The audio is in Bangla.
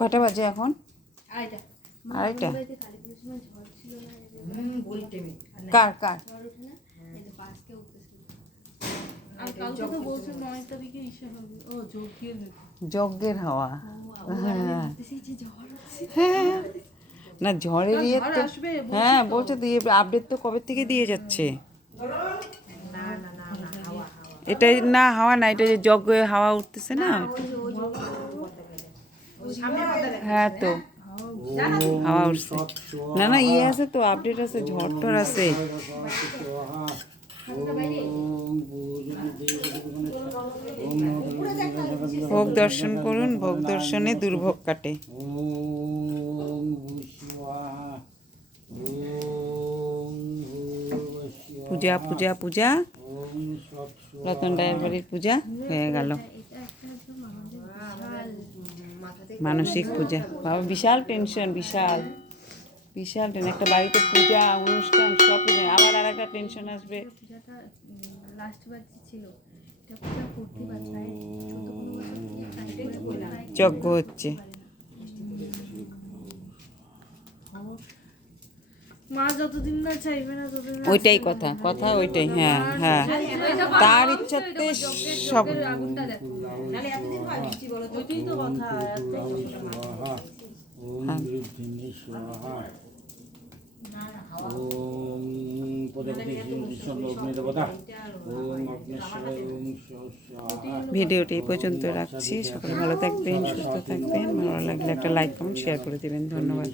কটা বাজে এখন? আড়াইটা। কার কার? যজ্ঞের হাওয়া। হ্যাঁ না ঝড়ের ইয়ে তো, হ্যাঁ বলছে দিয়ে আপডেট তো কবে থেকে দিয়ে যাচ্ছে। এটা না হাওয়া না, এটা যে যজ্ঞের হাওয়া উঠতেছে না। হ্যাঁ তো হাওয়া উঠছে। না না ইয়ে আছে তো, আপডেট আছে, ঝড় টড় আছে। ভোগ দর্শন করুন, ভোগ দর্শনে দুর্ভোগ কাটে। পূজা পূজা পূজা, রতন রায়ের বাড়ির পূজা হয়ে গেল। মানসিক পূজা, বাবা বিশাল টেনশন, বিশাল বিশাল টেনশন। একটা বাড়িতে পূজা অনুষ্ঠান সব কিছু, আবার আর একটা টেনশন আসবে। যজ্ঞ হচ্ছে, ওইটাই কথা, কথা ওইটাই। হ্যাঁ হ্যাঁ, তার ইচ্ছাতে সব। ভিডিওটি এই পর্যন্ত রাখছি। সকলে ভালো থাকবেন, সুস্থ থাকবেন। ভালো লাগলে একটা লাইক কমেন্ট শেয়ার করে দেবেন। ধন্যবাদ।